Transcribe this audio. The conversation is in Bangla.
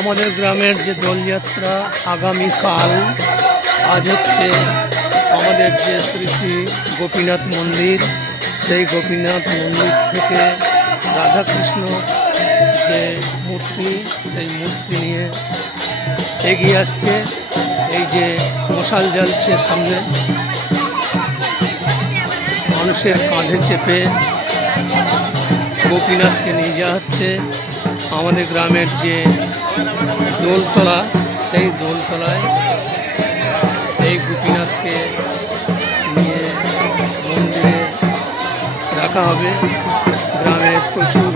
আমাদের গ্রামের যে দোলযাত্রা আগামীকাল, আজ হচ্ছে আমাদের যে শ্রী শ্রী গোপীনাথ মন্দির, সেই গোপীনাথ মন্দির থেকে রাধাকৃষ্ণ যে মূর্তি, সেই মূর্তি নিয়ে এগিয়ে আসছে। এই যে মশাল জ্বালছে সামনে, মানুষের কাঁধে চেপে গোপীনাথকে নিয়ে যাওয়া হচ্ছে। আমাদের গ্রামের যে দোলতলা, সেই দোলতলায় এই গোপীনাথকে নিয়ে মন্দিরে রাখা হবে। গ্রামের প্রচুর